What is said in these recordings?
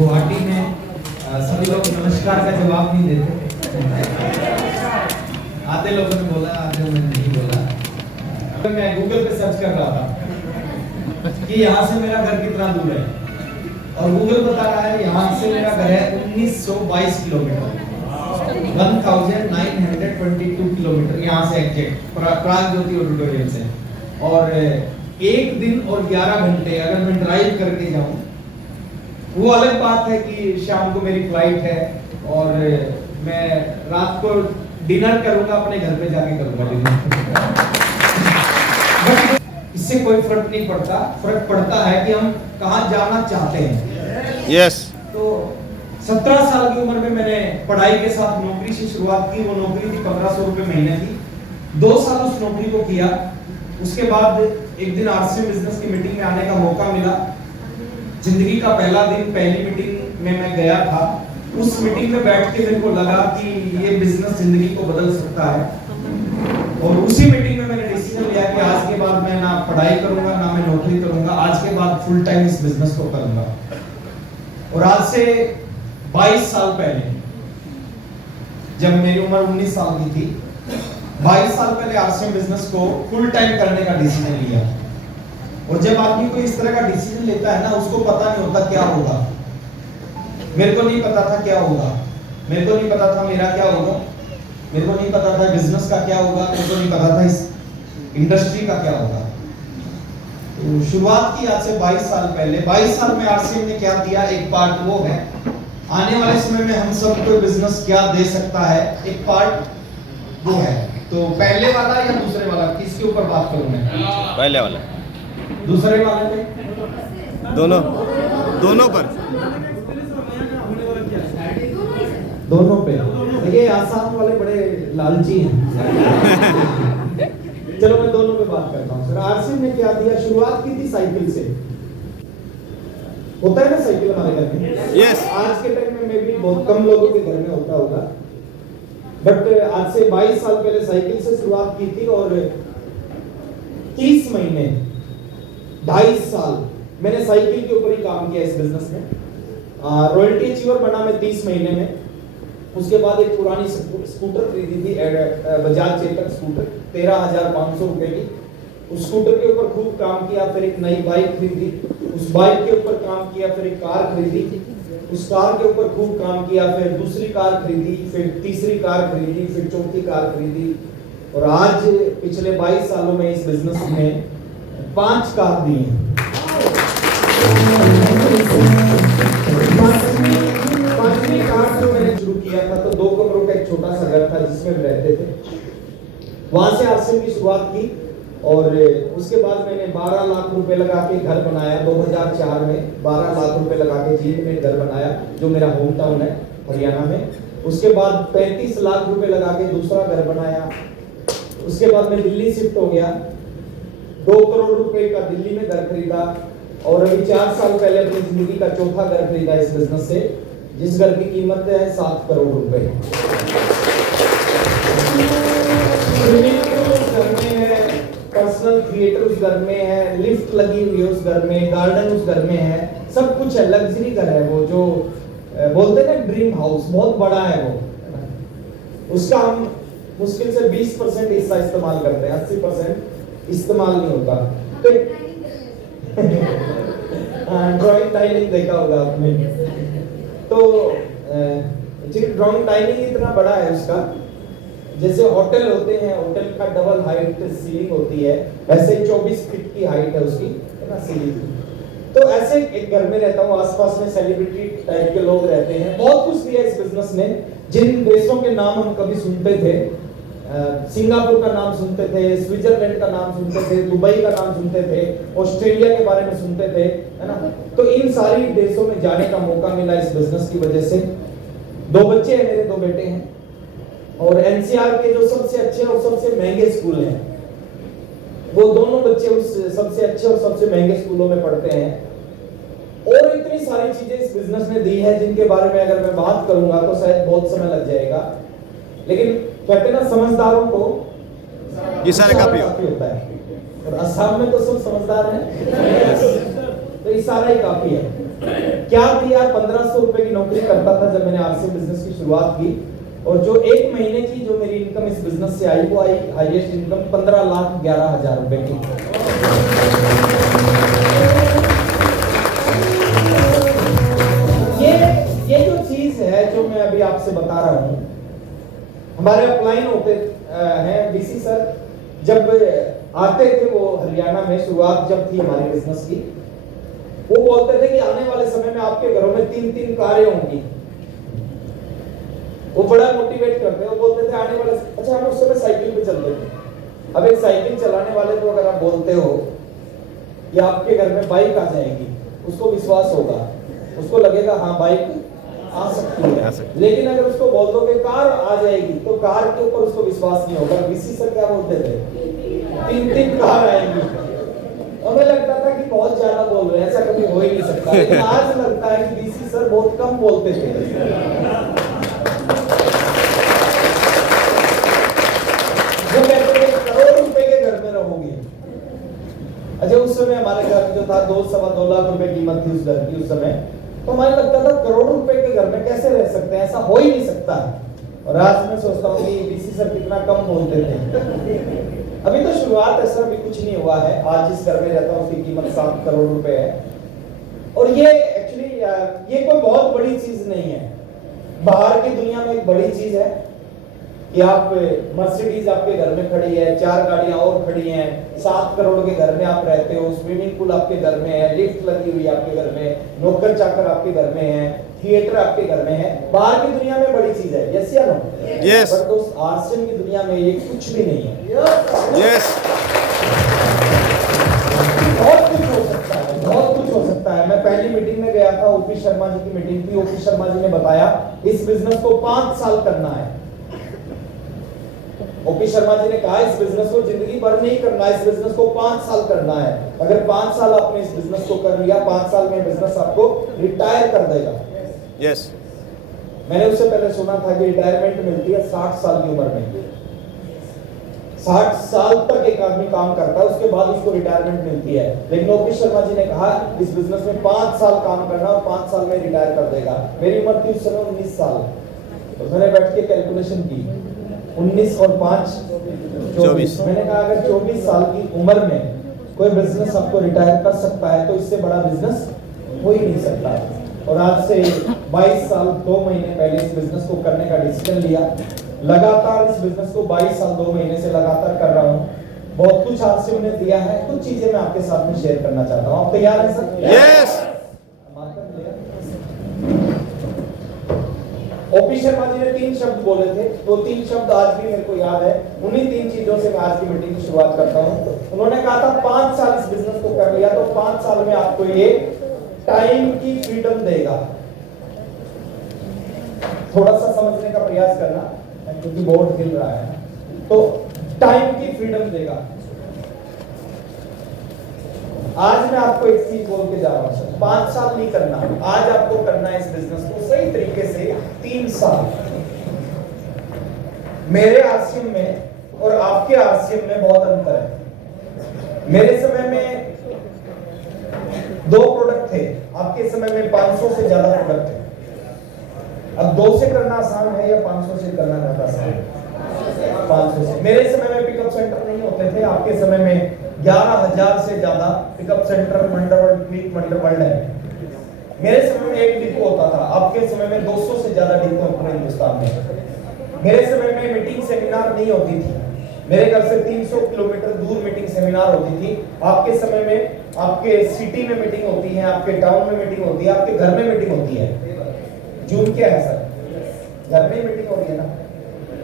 गुवाहाटी में सभी लोग नमस्कार का जवाब नहीं देते। आधे लोगों ने बोला, आधे लोगों ने नहीं बोला। तो मैं गूगल पे सर्च कर रहा था कि यहाँ से मेरा घर कितना दूर है, और गूगल बता रहा है यहाँ से मेरा घर है 1922 किलोमीटर, 1922 किलोमीटर यहाँ से एग्जैक्ट प्राग ज्योति ऑडिटोरियम से। और एक दिन और 11 घंटे अगर मैं ड्राइव करके जाऊं, वो अलग बात है कि शाम को मेरी फ्लाइट है और मैं रात को डिनर करूंगा, अपने घर पे जाके करूंगा डिनर। इससे कोई फर्क नहीं पड़ता, फर्क पड़ता है कि हम कहाँ जाना चाहते हैं। यस। तो 17 साल की उम्र में मैंने पढ़ाई के साथ नौकरी से शुरुआत की। वो नौकरी थी 1500 रुपए महीने की। 2 साल उस नौकरी को किया। उसके बाद एक दिन आरसीएम बिजनेस की मीटिंग में आने का मौका मिला। जिंदगी का पहला दिन, पहली मीटिंग में मैं गया था। उस मीटिंग में बैठ के मेरे को लगा कि ये बिजनेस जिंदगी को बदल सकता है। और उसी मीटिंग में मैंने डिसीजन लिया कि आज के बाद मैं ना पढ़ाई करूंगा, ना मैं नौकरी करूंगा। आज के बाद फुल टाइम इस बिजनेस को करूंगा। और आज से 22 साल पहले, जब मेरी उम्र 19 साल की थी, 22 साल पहले आरसीएम बिजनेस को फुल टाइम करने का डिसीजन लिया। और जब आदमी कोई इस तरह का डिसीजन लेता है ना, उसको पता नहीं होता क्या होगा। मेरे को नहीं पता था क्या होगा, मेरे को नहीं पता था मेरा क्या होगा, मेरे को नहीं पता था बिजनेस का क्या होगा, मेरे को नहीं पता था इस इंडस्ट्री का क्या होगा। तो शुरुआत की आज से 22 साल पहले। 22 साल में आरसीएम ने क्या दिया, एक पार्ट वो है। आने वाले समय में हम सबको बिजनेस क्या दे सकता है, एक पार्ट वो है। तो पहले वाला या दूसरे वाला, किसके ऊपर बात करूं मैं? पहले वाला, दूसरे वाले पे, दोनों दोनों पर, दोनों पे। ये आसाम वाले बड़े लालची हैं। चलो मैं दोनों पे बात करता हूँ। सर, आरसीएम ने क्या दिया? शुरुआत की थी साइकिल से। होता है ना साइकिल हमारे घर में? यस। आज के टाइम में भी बहुत कम लोगों के घर में होता होगा, बट आज से 22 साल पहले साइकिल से शुरुआत की थी। और 30 महीने, 2.5 साल मैंने साइकिल के ऊपर ही काम किया इस बिजनेस में। रॉयल्टी अचीवर बना मैं 30 महीने में। उसके बाद एक पुरानी स्कूटर खरीदी थी, बजाज चेतक स्कूटर, 13,500 रुपए की। उस स्कूटर के ऊपर खूब काम किया। फिर एक नई बाइक खरीदी, उस बाइक के ऊपर काम किया। फिर एक कार खरीदी, उस कार के ऊपर खूब काम किया। फिर दूसरी कार खरीदी, फिर तीसरी कार खरीदी, फिर चौथी कार खरीदी। और आज पिछले 22 सालों में इस बिजनेस में 5 कार दी हैं। पांचवी कार जो मैंने शुरू किया था, तो 2 कमरों का एक छोटा सा घर था जिसमें हम रहते थे। वहां से आरसीएम की शुरुआत की। और उसके बाद मैंने 12 लाख रुपए लगा के घर बनाया। 2004 में 12 लाख रुपए लगा के जींद में घर बनाया, जो मेरा होम टाउन है हरियाणा में। उसके बाद 35 लाख रुपए लगा के दूसरा घर बनाया। उसके बाद मैं दिल्ली शिफ्ट हो गया, 2 करोड़ रुपए का दिल्ली में घर खरीदा। और अभी 4 साल पहले अपनी जिंदगी का चौथा घर खरीदा इस बिजनेस से, जिस घर की कीमत है 7 करोड़ रुपए। पर्सनल थिएटर उस घर में है, लिफ्ट लगी हुई है उस घर में, गार्डन उस घर में है, सब कुछ है। लग्जरी घर है वो, जो बोलते हैं ना ड्रीम हाउस, बहुत बड़ा है वो। उसका हम मुश्किल से 20% हिस्सा इस्तेमाल करते हैं, 80% इस्तेमाल नहीं होता। तो ड्राइंग डाइनिंग देखा होगा आपने। तो ड्राइंग डाइनिंग इतना बड़ा है उसका, जैसे होटल होते हैं, होटल का डबल हाइट सीलिंग होती है, वैसे 24 फीट की हाइट है उसकी, है ना, सीलिंग। तो ऐसे एक घर में रहता हूँ, आसपास में सेलिब्रिटी टाइप के लोग रहते हैं। बहुत कुछ दिया इस बिजनेस ने। जिन देशों के नाम हम कभी सुनते थे, सिंगापुर का नाम सुनते थे, स्विट्जरलैंड का नाम सुनते थे, दुबई का नाम सुनते थे, ऑस्ट्रेलिया के बारे में सुनते थे, है ना, तो इन सारी देशों में जाने का मौका मिला इस बिजनेस की वजह से। 2 बच्चे हैं मेरे, 2 बेटे हैं। और एनसीआर के जो सबसे अच्छे और सबसे महंगे स्कूल हैं, वो दोनों बच्चे उस सबसे अच्छे और सबसे महंगे स्कूलों में पढ़ते हैं। और इतनी सारी चीजें इस बिजनेस ने दी है, जिनके बारे में अगर मैं बात करूंगा तो शायद बहुत समय लग जाएगा। लेकिन कहते हैं ना, समझदारों को इशारा काफी होता है। और असम में तो सब समझदार हैं, तो इशारा ही काफी है। क्या थी यार, 1500 रुपए की नौकरी करता था जब मैंने आरसीएम बिजनेस की शुरुआत की, और जो एक महीने की जो मेरी इनकम इस बिजनेस से आई वो आई हाईएस्ट इनकम 15,11,000 रुपए की। ये जो चीज है जो मैं अभी आपसे बता रहा हूं, हमारे अपलाइन होते हैं डीसी सर, जब आते थे वो हरियाणा में, शुरुआत जब थी हमारी बिजनेस की, वो बोलते थे कि आने वाले समय में आपके घरों में 3-3 कारें होंगी। वो बड़ा मोटिवेट करते हैं, वो बोलते थे आने वाले, अच्छा हम उस समय साइकिल पे चलते थे। अब एक साइकिल चलाने वाले को अगर आप बोलते हो कि आपके घर में बाइक आ जाएगी, उसको विश्वास होगा, उसको लगेगा हाँ बाइक आ सकती है। लेकिन अगर उसको बोल दो कि कार आ जाएगी, तो कार के ऊपर उसको विश्वास नहीं होगा। डीसी सर क्या बोलते थे, 3-3 कार आएंगी। हमें लगता था कि बहुत ज्यादा बोल रहे हैं, ऐसा कभी हो ही नहीं सकता। लेकिन आज लगता है कि डीसी सर बहुत कम बोलते थे। वो कहते थे करोड़ रुपए के घर में रहोगे। अच्छा उस समय हमारे घर जो था 2-2.25 लाख रुपए कीमत थी उस घर की उस समय, तो हमें लगता था करोड़ रुपए के घर में कैसे रह सकते हैं, ऐसा हो ही नहीं सकता। और आज मैं सोचता हूँ कि डीसी सर कितना कम बोलते थे। अभी तो शुरुआत है सर, अभी कुछ नहीं हुआ है। आज जिस घर में रहता हूँ उसकी कीमत 7 करोड़ रुपए है। और ये एक्चुअली ये कोई बहुत बड़ी चीज नहीं है। बाहर की दुनिया में एक बड़ी चीज है कि आप मर्सिडीज आपके घर में खड़ी है, 4 गाड़ियां और खड़ी हैं, 7 करोड़ के घर में आप रहते हो, स्विमिंग पूल आपके घर में है, लिफ्ट लगी हुई है आपके घर में, नौकर चाकर आपके घर में है, थिएटर आपके घर में है। बाहर की दुनिया में बड़ी चीज है, यस या नो? यस। पर दोस्त आरसीएम की दुनिया में ये कुछ भी नहीं है। यस। बहुत कुछ हो सकता है, बहुत कुछ हो सकता है। मैं पहली मीटिंग में गया था, ओपी शर्मा जी की मीटिंग थी। ओपी शर्मा जी ने बताया इस बिजनेस को 5 साल करना है। ओपी शर्मा जी ने कहा इस बिजनेस को जिंदगी भर नहीं करना, इस बिजनेस को 5 साल करना है। अगर 5 साल आपने इस बिजनेस को कर लिया, 5 साल में बिजनेस आपको रिटायर कर देगा। यस। मैंने उससे पहले सुना था कि रिटायरमेंट मिलती है 60 साल की उम्र में। 60 साल तक एक आदमी काम करता है, उसके बाद उसको रिटायरमेंट मिलती है। लेकिन ओपी शर्मा जी ने कहा इस बिजनेस में 5 साल काम करना और 5 साल में रिटायर कर देगा। मेरी उम्र थी उस समय 19 साल, तो मैंने बैठ के कैलकुलेशन की, 19 और 5 24। मैंने कहा अगर 24 साल की उम्र में कोई बिजनेस आपको रिटायर कर सकता है तो इससे बड़ा बिजनेस हो ही नहीं सकता। और आज से 22 साल 2 महीने पहले इस बिजनेस को करने का डिसीजन लिया। लगातार इस बिजनेस को 22 साल 2 महीने से लगातार कर रहा हूँ। बहुत कुछ आरसीएम ने दिया है, कुछ चीजें मैं आपके साथ में शेयर करना चाहता हूँ। आप तैयार हैं sir? Yes. OP Sharma ji ने 3 शब्द बोले थे, तो 3 शब्द आज भी मेरे को याद है। उन्हीं 3 चीजों से मैं आज की मीटिंग की शुरुआत करता हूँ। उन्होंने कहा था 5 साल इस बिजनेस को कर लिया तो 5 साल में आपको ये टाइम की फ्रीडम देगा। थोड़ा सा समझने का प्रयास करना, क्योंकि बोर्ड हिल रहा है। तो टाइम की फ्रीडम देगा। आज मैं आपको एक चीज बोल के जा रहा हूं सर, 5 साल नहीं करना, आज आपको करना है इस बिजनेस को सही तरीके से 3 साल। मेरे आरसीएम में और आपके आरसीएम में बहुत अंतर है। मेरे समय में 2 प्रोडक्ट थे, आपके समय में 500 से ज्यादा प्रोडक्ट है। अब 2 से करना आसान है या 500 से करना ज्यादा आसान है? 500 से। मेरे समय में पिकअप सेंटर नहीं होते थे, आपके समय में 11,000 से ज्यादा पिकअप सेंटर मंडल है। मेरे समय में 1 डिपो होता था, आपके समय में 200 से ज्यादा डिपो है पूरे हिंदुस्तान में। मेरे समय में मीटिंग सेमिनार नहीं होती थी, मेरे घर से 300 किलोमीटर दूर मीटिंग सेमिनार होती थी। आपके समय में आपके सिटी में मीटिंग होती है, आपके टाउन में मीटिंग होती है, आपके घर में मीटिंग होती है। जून क्या है सर? घर में मीटिंग हो रही है ना।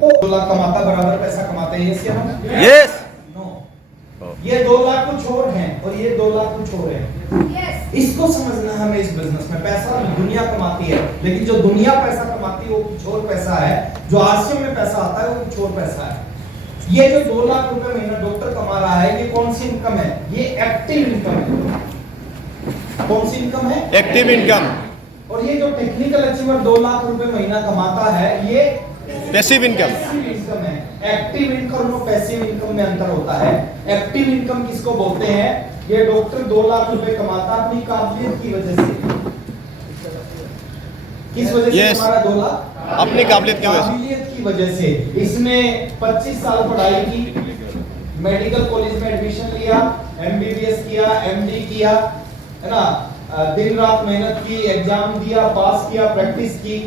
तो 2 लाख कमाता बराबर पैसा कमाते हैं, यस या नो? यस। ये 2 लाख कुछ और हैं और ये 2 लाख कुछ और हैं। इसको समझना हमें इस बिजनेस में। पैसा दुनिया कमाती है, लेकिन जो दुनिया पैसा कमाती है वो कुछ और पैसा है, जो आरसीएम में पैसा आता है वो कुछ और पैसा है। ये जो 2 लाख रुपए महीना डॉक्टर कमा रहा है, ये कौन सी इनकम है? ये एक्टिव इनकम है। कौन सी इनकम है? Active income. और ये जो टेक्निकल अचीवर 2 लाख रुपए महीना कमाता है, ये पैसिव इनकम है। एक्टिव इनकम और पैसिव इनकम में अंतर होता है। एक्टिव इनकम किसको बोलते हैं? ये डॉक्टर 2 लाख रुपए कमाता अपनी काबिलियत की वजह से। किस वजह से Yes. हमारा 2 लाख? अपनी काबिलियत की वजह से। काबिलियत की वजह से। इसने 25 साल पढ़ाई की, मेडिकल कॉलेज में एडमिशन लिया, एमबीबीएस किया, एमडी किया, है ना, दिन रात मेहनत की, एग्जाम दिया, पास किया, प्रैक्टिस की,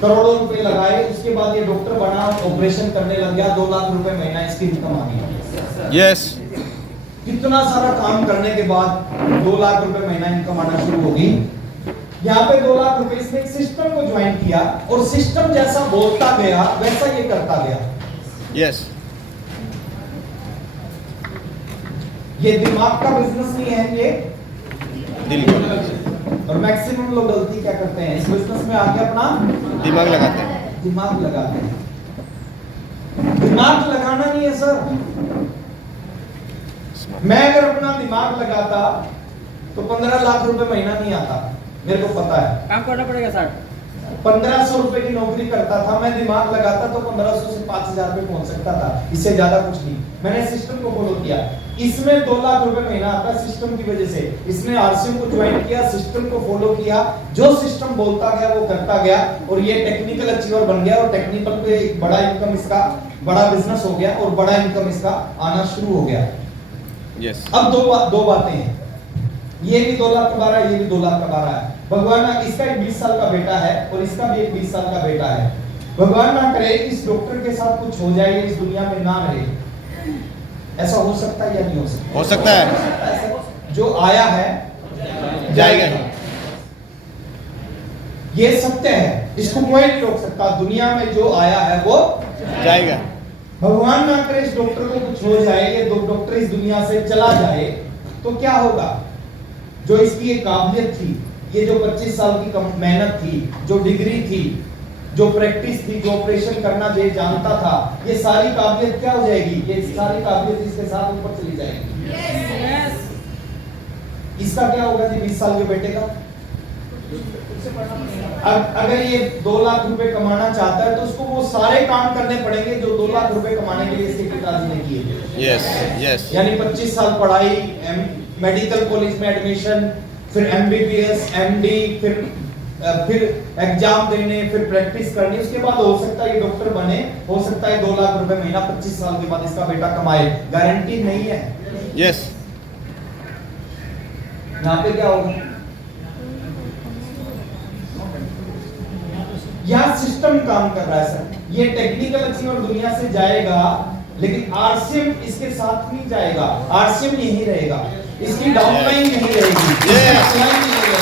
करोड़ों रुपए लगाए, उसके बाद ये डॉक्टर बना, ऑपरेशन करने लग गया, 2 लाख रुपए महीना इसकी इनकम आ गई। यस कितना सारा काम करने के बाद 2 लाख रुपए महीना इनकम आना शुरू हो गई। यहाँ पे 2 लाख रुपए इसने एक सिस्टम को ज्वाइन किया और सिस्टम जैसा बोलता गया वैसा ये करता गया। यस ये दिमाग का बिजनेस नहीं है, ये दिल का और मैक्सिमम लोग गलती क्या करते हैं, इस बिजनेस में आके अपना दिमाग लगाते हैं। दिमाग लगाते हैं। दिमाग लगाना नहीं है सर। मैं अगर अपना दिमाग लगाता तो 15 लाख रुपए महीना नहीं आता, मेरे को पता है। काम करना पड़ेगा सर। 1500 रुपए की नौकरी करता था, मैं दिमाग लगाता तो 1500 से 5000 पे पहुंच सकता था, इससे ज्यादा कुछ नहीं। मैंने सिस्टम को फॉलो किया, इसमें 2 लाख रुपए महीना आता सिस्टम की वजह से। इसने आरसीएम को ज्वाइन किया, सिस्टम को फॉलो किया, जो सिस्टम बोलता गया वो करता गया और ये टेक्निकल अचीवर बन गया और टेक्निकल पे एक बड़ा इनकम इसका, बड़ा बिजनेस हो गया और बड़ा इनकम इसका आना शुरू हो गया। यस अब दो बातें हैं, ये भी 2 लाख कमा रहा है, ये भी 2 लाख कमा रहा है। भगवान ना, इसका एक 20 साल का बेटा है और इसका भी एक 20 साल का बेटा है। भगवान ना करे इस डॉक्टर के साथ कुछ हो जाए, इस दुनिया में ना रहे। ऐसा हो सकता है या नहीं हो सकता? हो सकता है। जो आया है जाएगा। ये सत्य है, इसको कोई नहीं रोक सकता। दुनिया में जो आया है वो जाएगा। भगवान ना करे इस डॉक्टर को कुछ हो जाए, ये डॉक्टर इस दुनिया से चला जाए तो क्या होगा? जो इसकी ये काबिलियत थी, ये जो 25 साल की मेहनत थी, जो डिग्री थी, जो प्रैक्टिस थी, जो ऑपरेशन करना जो जानता था, ये सारी काबिलियत क्या हो जाएगी? ये सारी काबिलियत इसके साथ ऊपर चली जाएगी। यस। इसका क्या होगा जी 20 साल के बेटे का? अगर ये 2 लाख रुपए कमाना चाहता है तो उसको वो सारे काम करने पड़ेंगे जो 2 लाख रुपए कमाने के लिए इसके पिताजी ने किए। यस यस यानी 25 साल पढ़ाई, मेडिकल कॉलेज में एडमिशन, फिर एमबीबीएस, एमडी, फिर एग्जाम देने, फिर प्रैक्टिस करनी, उसके बाद हो सकता है ये डॉक्टर बने, हो सकता है 2 लाख रुपए महीना 25 साल के बाद इसका बेटा कमाए, गारंटी नहीं है। यस यहाँ पे क्या होगा? यहाँ सिस्टम काम कर रहा है सर। ये टेक्निकल अचीवर दुनिया से जाएगा लेकिन आरसीएम इसके साथ नहीं जाएगा, आरसीएम यहीं रहेगा, इसकी डाउनलाइन नहीं रहेगी, Yes. अपलाइन नहीं रहेगा।